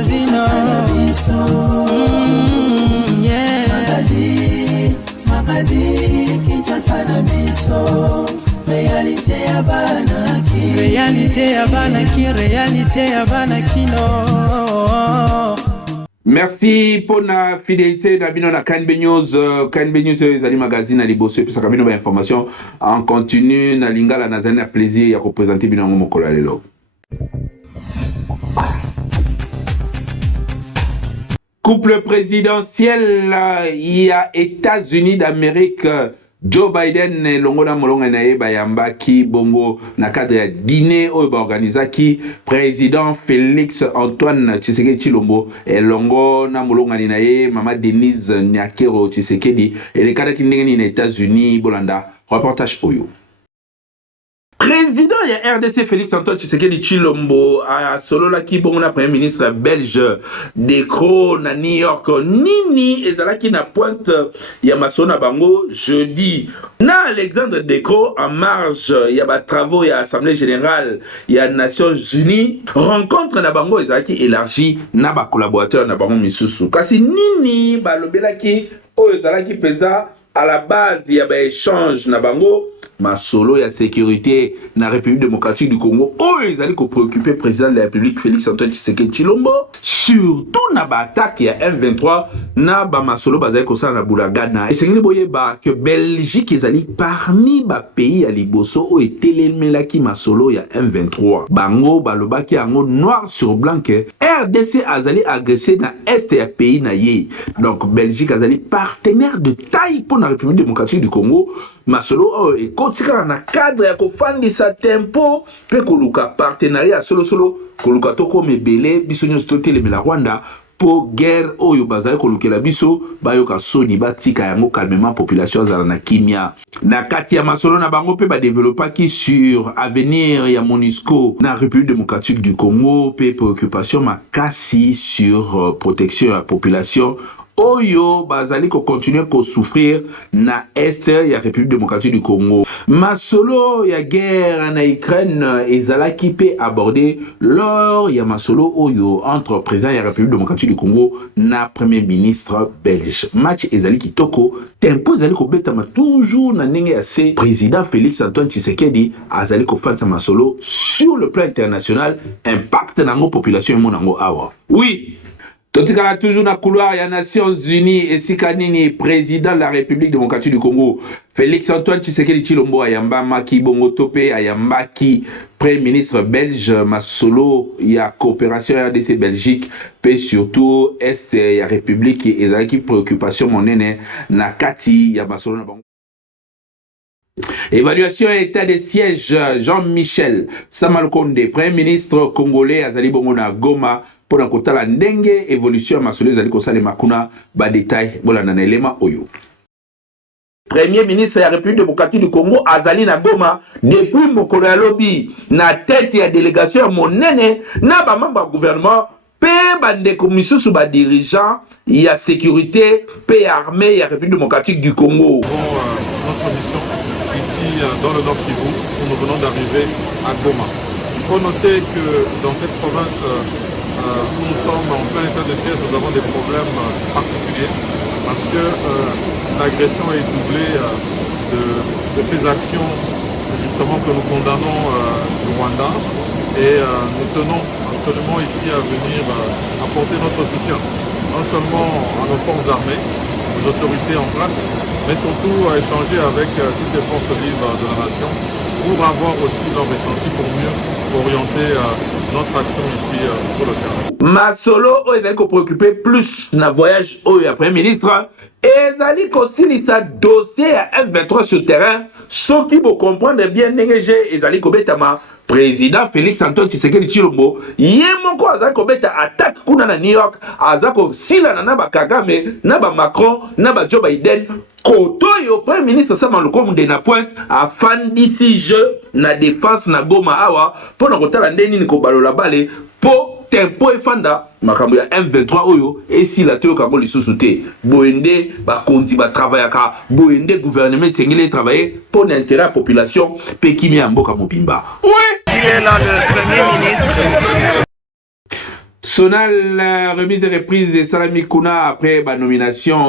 magazine magazine Kinshasa na biso réalité ya banaki réalité ya banakino. Merci pour la fidélité d'Abino na KNB News. KNB News ezali magazine à liboso et puis ça kabino ba information en continu na lingala na zana plaisir ya représenter bino mokolo lelo. Couple présidentiel, il y a États-Unis d'Amérique. Joe Biden longola molonga na ye bayambaki bongo na cadre ya dîner oyo baorganizaki président Félix Antoine Tshisekedi Tshilombo elongo na molongani na ye mama Denise Nyakero Tshisekedi elekadaki ndenge nini na États-Unis bolanda reportage oyo. Président ya RDC Félix Antoine Tshisekedi Tshilombo a solola ki bongo na premier ministre belge Decro na New York nini ezalaki na pointe ya masona bango jeudi na Alexandre Decro en marge ya ba travaux ya Assemblée générale ya Nations Unies rencontre na bango ezalaki élargi na ba collaborateurs na bango misusu kasi nini balobelaki oyo ezalaki peza à la base il y a un échange na bango masolo ya sécurité na République démocratique du Congo oh ils allaient préoccuper président de la République Félix Antoine Tshisekedi Tshilombo surtout na ba attaque ya M23 na ba masolo bazali ko sala na Boulagana et c'est boyeba que Belgique ils allaient parmi ba pays à liboso o etelemelaki masolo ya M23 bango balobaki ango noir sur blanc que RDC azali agressé na est ya pays na ye donc Belgique azali partenaire de taille pour la République démocratique du Congo masolo et kotika na cadre ya kofandisa tempo pe koluka partenariat solo koluka toko mebele biso nyonso totelemela Rwanda po guerre oyo bazali kolukela biso bayoka soni batika yango calmement population zala na kimia na kati ya masolo na bango pe ba développaki sur avenir ya MONUSCO na République démocratique du Congo pe préoccupation makasi sur protection ya population Oyo bazali ko continuer ko souffrir na est ya République démocratique du Congo. Masolo ya guerre na Ukraine ezalaki pe abordé lors ya masolo oyo entre président ya République démocratique du Congo na premier ministre belge. Match ezali kitoko tempo ezali ko betama toujours na ndenge ya se président Félix Antoine Tshisekedi azali ko fansa masolo sur le plan international impact nango population monango awa. Oui. Totikala toujours na couloir ya Nations Unies et sikanini président de la République démocratique du Congo Félix Antoine Tshisekedi Tshilombo ayamba maki bongo topé ayamba ki premier ministre belge masolo ya coopération RDC Belgique pe surtout est ya République ezalaki préoccupation monene na kati ya masolo na bango. Évaluation état de siège Jean-Michel Samalukonde premier ministre congolais azali bongo na Goma pour la la ndenge évolution à masolo ezali ko sale makuna ba détail bolanda na elema oyo. Premier ministre de la République démocratique du Congo azali na Goma depuis mokolo ya lobi na tête ya délégation monene na ba membre gouvernement pe bandeko misusu ba dirigeant ya sécurité pe armée ya République démocratique du Congo. Notre mission ici dans le Nord Kivu où nous venons d'arriver à Goma. Il faut noter que dans cette province où nous sommes en plein état de siège, nous avons des problèmes particuliers parce que l'agression est doublée de ces actions justement que nous condamnons du Rwanda et nous tenons absolument ici à venir apporter notre soutien non seulement à nos forces armées, aux autorités en place, mais surtout à échanger avec toutes les forces vives de la nation pour avoir aussi leur ressenti pour mieux orienter notre action ici sur le terrain. Masolo ezali ko préoccuper plus na voyage oyo après ministre ezali ko silisa dossier ya M23 sur terrain soki bo comprendre bien ndenge ezali ko betama président Félix Antoine Tshisekedi Tshilombo yemoko azali ko beta attaque kuna na New York azako sila na ba Kagame na ba Macron na ba Joe Biden kotoyo premier ministre Samalukonde na pointe afandisi jeu na défense na Goma awa pona kotala ndeni ni ko balola bale po tempo efanda makambo ya M23 oyo esi la teo kango lisusu te boende ba konti ba travaillaka boende gouvernement sengele travailler pour l'intérêt de la population pe kimi ya mboka mobimba. Oui, il est là le premier ministre. Sonal, remise et reprise de Salami Kuna après la nomination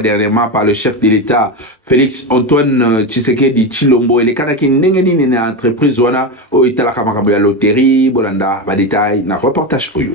dernièrement par le chef de l'État, Félix Antoine Tshisekedi Tshilombo. Et les Kanaki Nengeni na entreprise wana o itala kamakambo ya loterie, bolanda, ba détail, na reportage oyo.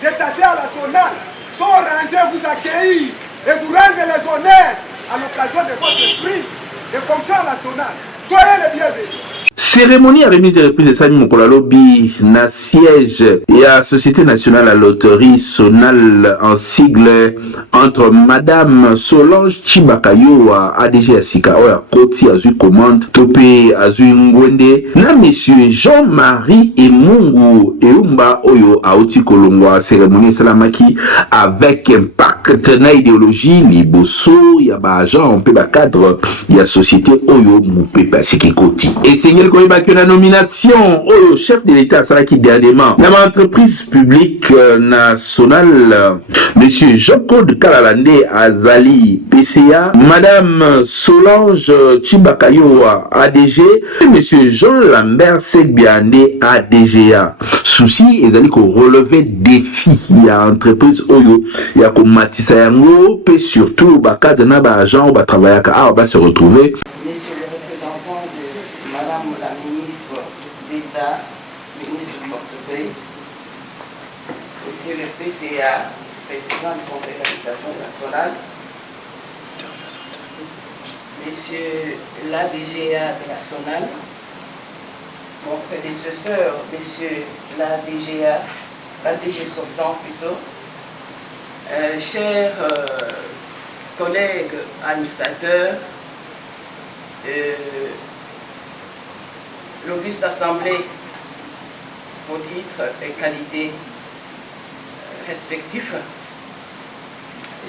Détaché à la Sonal, sont rangés vous accueillir et vous rendre les honneurs à l'occasion de votre prix de fonction à la Sonal. Soyez les bienvenus. Cérémonie à remise et reprise de Sami Mokolalobi na siège et à Société nationale à loterie Sonal en sigle entre Madame Solange Chibakayo à ADG Asika Oya Koti Azui Commande Topé Azui Ngwende na Monsieur Jean-Marie Emungu Eumba Oyo Aoti Kolongwa. Cérémonie Salamaki avec impact na idéologie liboso ya ba agent on peut ba cadre ya société Oyo Moupe Pasiki Koti et Seigneur que la nomination au chef de l'État sera qui dernièrement dans l'entreprise publique nationale Monsieur Jean-Claude Kalalande Azali PCA, Madame Solange Chibakayo ADG et Monsieur Jean Lambert Segbiande ADGA. Souci ezali ko relever défi ya entreprise oyo ya ko matisa yango pe surtout ba cadre na ba agent ba travaillaka a ba se retrouver. Monsieur le PCA, président du Conseil d'administration national, Monsieur l'ADGA de la Sonal, mon prédécesseur, Monsieur l'ADGA, l'ADG sortant plutôt, chers collègues administrateurs, l'auguste assemblée, vos titres et qualités respectifs,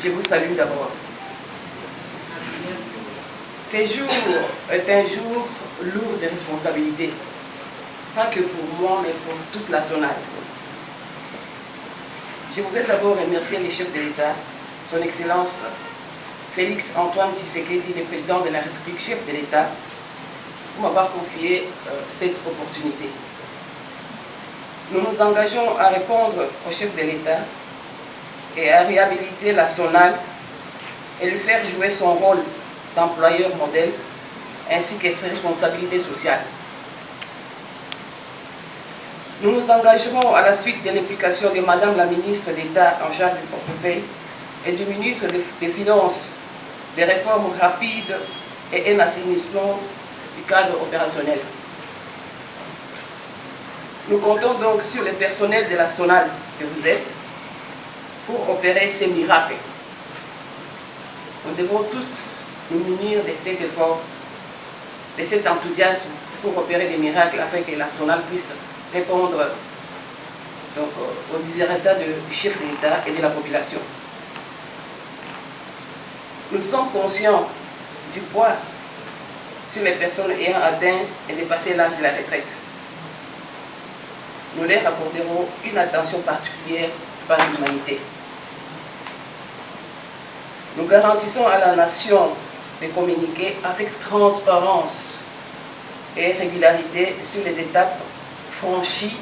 je vous salue d'abord. Ce jour est un jour lourd de responsabilités, pas que pour moi, mais pour toute la Sonal. Je voudrais d'abord remercier le chef de l'État, son Excellence Félix Antoine Tshisekedi, le président de la République, chef de l'État, pour m'avoir confié cette opportunité. Nous nous engageons à répondre au chef de l'État et à réhabiliter la Sonal et lui faire jouer son rôle d'employeur modèle ainsi que ses responsabilités sociales. Nous nous engagerons à la suite de l'implication de Madame la ministre d'État en charge du portefeuille et du ministre des Finances des réformes rapides et un assainissement du cadre opérationnel. Nous comptons donc sur le personnel de la Sonal que vous êtes pour opérer ces miracles. Nous devons tous nous munir de cet effort, de cet enthousiasme pour opérer des miracles afin que la Sonal puisse répondre donc, aux désirata du chef de l'État et de la population. Nous sommes conscients du poids sur les personnes ayant atteint et dépassé l'âge de la retraite. Nous leur accorderons une attention particulière par l'humanité. Nous garantissons à la nation de communiquer avec transparence et régularité sur les étapes franchies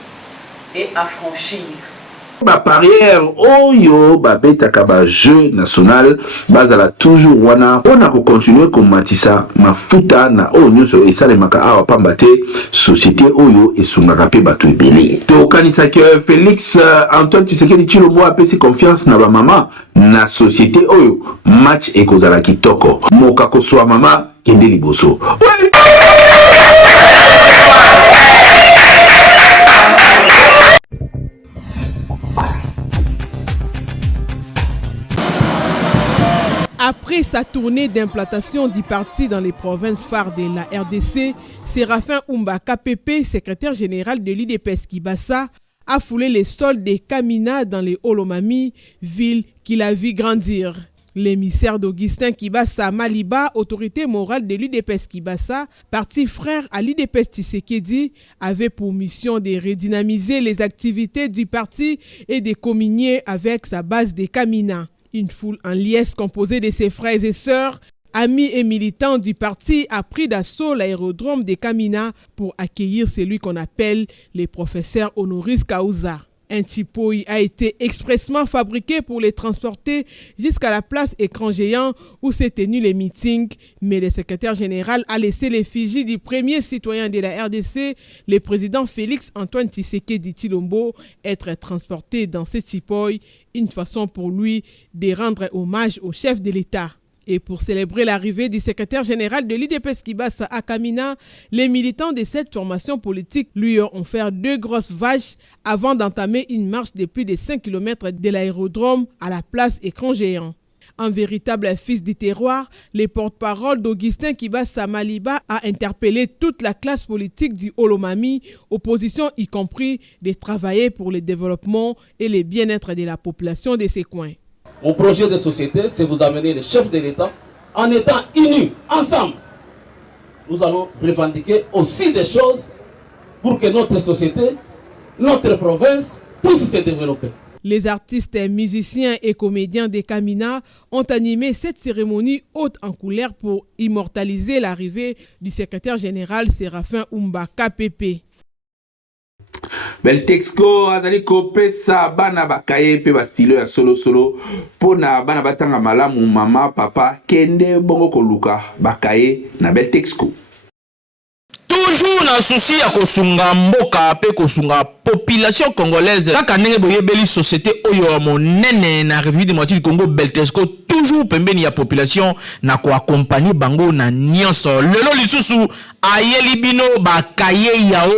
et affranchir. Ba barrière oyo ba betaka ba jeu national bazala toujours wana ona ko continuer ko matisa mafuta na oyo nyonso esalemaka awa pamba te société oyo esungaka pe bato ebele to kanisa ke Félix Antoine Tshisekedi Tshilombo apesi confiance na ba mama na société oyo match ekozala kitoko moka koswa mama kende liboso. Après sa tournée d'implantation du parti dans les provinces phares de la RDC, Séraphin Oumba KPP, secrétaire général de l'UDPS Kibassa, a foulé les sols des Kamina dans les Olomami, ville qu'il a vu grandir. L'émissaire d'Augustin Kibassa Maliba, autorité morale de l'UDPS Kibassa, parti frère à l'UDPS Tshisekedi, avait pour mission de redynamiser les activités du parti et de communier avec sa base des Kamina. Une foule en liesse composée de ses frères et sœurs Amis et militants du parti a pris d'assaut l'aérodrome de Kamina pour accueillir celui qu'on appelle les professeurs honoris causa. Un chipoï a été expressément fabriqué pour les transporter jusqu'à la place écran géant où s'est tenu les meetings, mais le secrétaire général a laissé l'effigie du premier citoyen de la RDC, le président Félix Antoine Tshisekedi Tshilombo, être transporté dans ce chipoï, une façon pour lui de rendre hommage au chef de l'État. Et pour célébrer l'arrivée du secrétaire général de l'UDPS Kibasa à Kamina, les militants de cette formation politique lui ont offert 2 grosses vaches avant d'entamer une marche de plus de 5 km de l'aérodrome à la place écran géant. Un véritable fils du terroir, le porte-parole d'Augustin Kibasa Maliba a interpellé toute la classe politique du Olomami, opposition y compris, de travailler pour le développement et le bien-être de la population de ces coins. Mon projet de société, c'est vous amener le chef de l'État en étant unis, ensemble. Nous allons revendiquer aussi des choses pour que notre société, notre province puisse se développer. Les artistes, musiciens et comédiens de Kamina ont animé cette cérémonie haute en couleur pour immortaliser l'arrivée du secrétaire général Séraphin Oumba KPP. Beltexco azali kopesa bana bakaye pe bastilo ya solo pona bana batanga malamu mama papa kende bongo koluka bakaye na Beltexco. Toujours na souci ya kosunga mboka pe kosunga population congolaise kaka ndenge boyebeli société oyo monene na République démocratique du Congo Beltexco toujours pembeni ya population na ko accompagner bango na nyonso lelo lisusu ayeli bino bakaye yao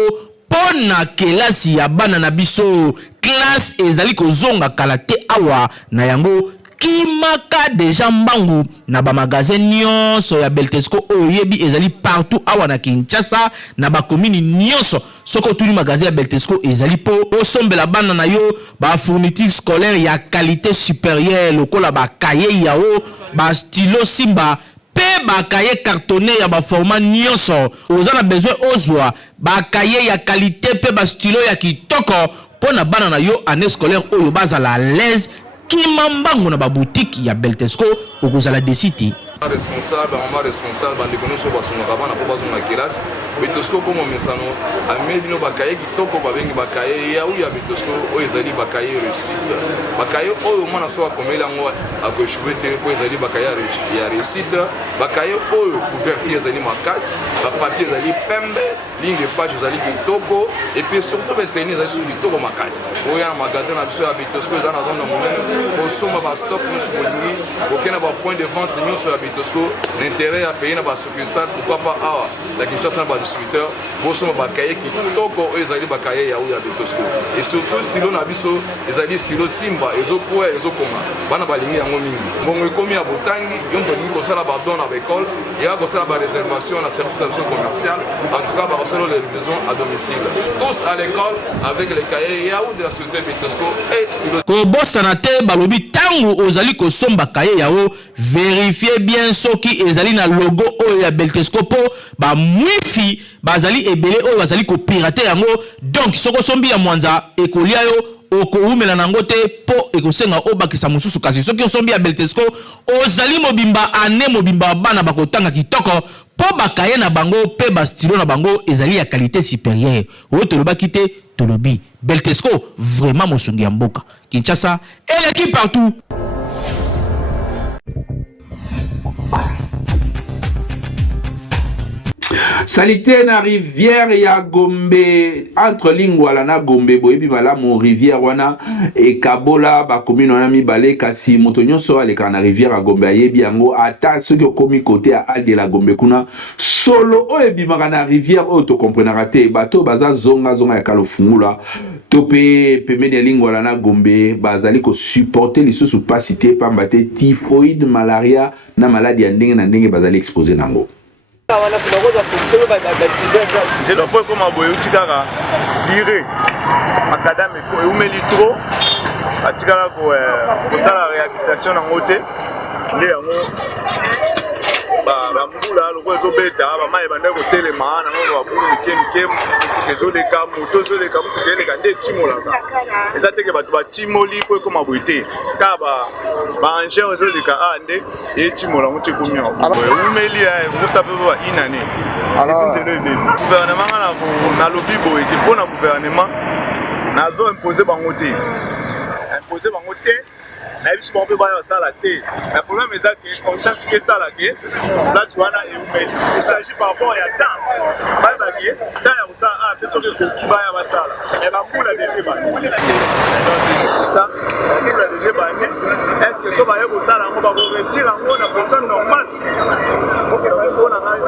pona kelasi ya bana na biso classe ezali kozonga kala te awa na yango kimaka deja mbangu na ba magasin nyonso ya Beltexco oyebi ezali partout awa na Kinshasa na ba commune nyonso soko tuli magasin ya Beltexco ezali po osombela bana na yo ba fourniture scolaire ya qualité supérieure lokola ba cahier yao ba stylo Simba pe ba cahier cartonné ya ba format nyonso ozana besoin ozwa ba cahier ya qualité pe ba stylo ya kitoko pona bana na yo année scolaire oyo bazala l'aise kimambango na ba boutique ya Beltexco okozala desiti responsable, maman responsable, bandeko nyonso basungaka bana po bazonga kelasi Beltexco komo mesano ameli no bakaye kitoko babengi bakaye ya uya Beltexco oyo ezali bakaye réussite bakaye oyo mwana so akomela ngo akoshwe te po ezali bakaye ya réussite bakaye oyo couverture ezali makasi ba papier ezali pembe ligne de page ezali kitoko et puis surtout beteni ezali sur kitoko makasi oya magasin na biso ya Beltexco ezana zona monene osoma ba stock nyonso bolingi okena ba point de vente nyonso ya l'intérêt à payer dans la succursale, pourquoi pas la Kinshasa dans le distributeur, Bossoma Bakaye qui toko ezali Bakaye ya Beltexco. Et surtout stylo na biso, ezali stylo Simba, ezokoa ezokoma. Bana balingi yango mingi. Bongo ekomi ya botangi, yonto lingi kosala ba don na école, ya kosala ba réservation na service commercial, en tout cas ba kosala les livraisons à domicile. Tous à l'école avec les cahiers ya de la société Beltexco et stylo. Ko bossana te balobi tango ozali ko somba kaye yao, vérifiez bien soki ezali na logo oyo ya Beltexco po ba mwifi bazali ebele oyo bazali ko pirater yango donc soko sombi ya mwanza ekolia yo okoumela nango te po ekosenga obakisa mususu kasi soki osombi ya Beltexco ozali mobimba ane mobimba bana bakotanga kitoko po bakaye na bango pe ba stylo na bango ezali ya qualité supérieure oyo tolobaki te tolobi Beltexco vraiment mosungi ya mboka Kinshasa et l'équipe partout. Salité na rivière ya Gombe entre Lingwala na Gombe boyebi malamu rivière wana e Kabola ba commune wana mibale kasi moto nyonso aleka na rivière ya Gombe ayebi yango ata soki okomi côté ya Alde la Gombe kuna solo oyebi na rivière oyo to comprenera te bato baza zonga ya kalofungula to pe pemene ya Lingwala na Gombe bazali ko supporter lisusu pasi te pamba te typhoïde malaria na maladie ya ndenge na ndenge bazali exposer nango. C'est le point comme aboye utikaka lire makadam et umeli trop atikala ko sala réhabilitation na ngote nde yango ba bambula lokola ezobeta bamayi banda kotelema na ngo babulu mike mutuka ezoleka moto ezoleka mutuka eleka nde etimolaka eza teke bato batimoli po ekoma boye te kaka baangere ezoleka nde etimola ngo te komi umeli kosa mpe ba inane nzelo ebebi gouvernement nga nalobi boye ke mpona gouvernement nazo impose bango te na biso bango mpe baya basala te na problème eza ke conscience ke esala ke place wana eumeli il s'agit par rapport ya temps bayebake temps ya kosala mpe soki ekoki baya basala bambula dege bane bambula dege bane est ce que so baye kosala yango bakoresir yango na personne normale mpona ngai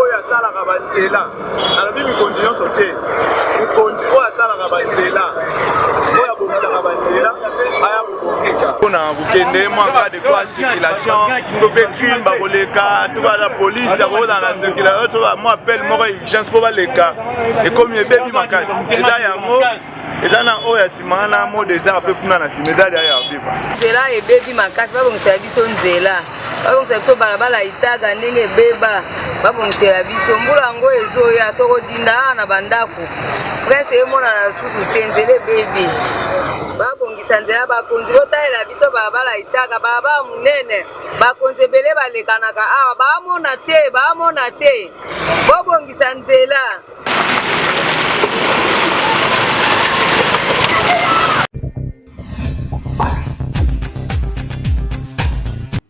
oyo asalaka banzela nalobi mikontinence te oyo asalaka banzela oyo abongisaka banzela mpona kokende mwaka de quoi circulation to mpe crime bakoleka to bala polise akokoda na circulation to mwa appel moko urgence mpo baleka ekomi ebebi makasi eza yango eza na oyo ya nsima na mode eza mpe kuna na nsima eza ya biba nzela ebebi makasi babongisela biso nzela babongisela biso balabala itaga ndenge ebeba babongisela biso mbula yango ezoya tokodinda na bandako prince emonana lisusu te nzela ebebi babongisa nzela bakonzi botalela biso balabala itaga balabala munene bakonzi ebele balekanaka awa baamona te bobongisa nzela.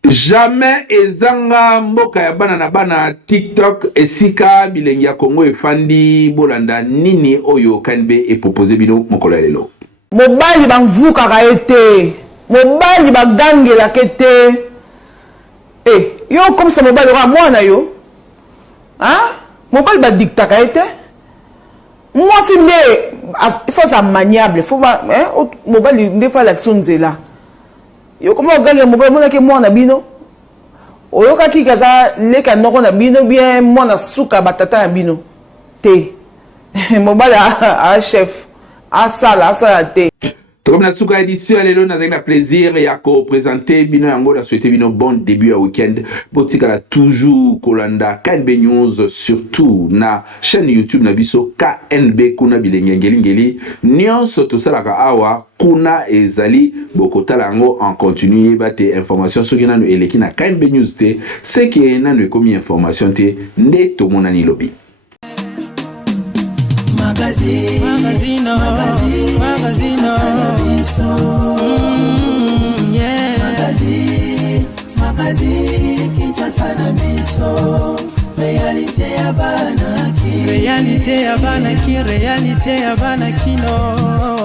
Jamais ezanga mboka ya bana na bana TikTok esika bilengi ya Congo efandi bolanda nini oyo kanbe epropose bino mokolo ya lelo. Mobali bamvukaka ete, mobali bagangela kete. Yo comme ça mobali wa mwana yo. Mobali badiktaka ete. Moi si nde il faut ça maniable, faut ba mobali nde fa l'action nzela. Yo comment gagner mobile mona ke mwana bino oyoka kikaza leka noko na bino bien mwana suka batata ya bino te mobile a chef a sala te. Comme la souka édition lelo nazaki na plaisir ya ko présenter bino yango la souhaiter bino bon début à week-end botika la toujours kolanda KNB News surtout na chaîne YouTube na biso KNB kuna bilengeli nyonso to salaka awa kuna ezali bokotala yango en continu bate information soki nanu eleki na KNB News te seki nanu ekomi information te nde to monani lobi. Magazine, Kinshasa na biso, réalité ya banaki, réalité ya banaki, réalité ya banaki no.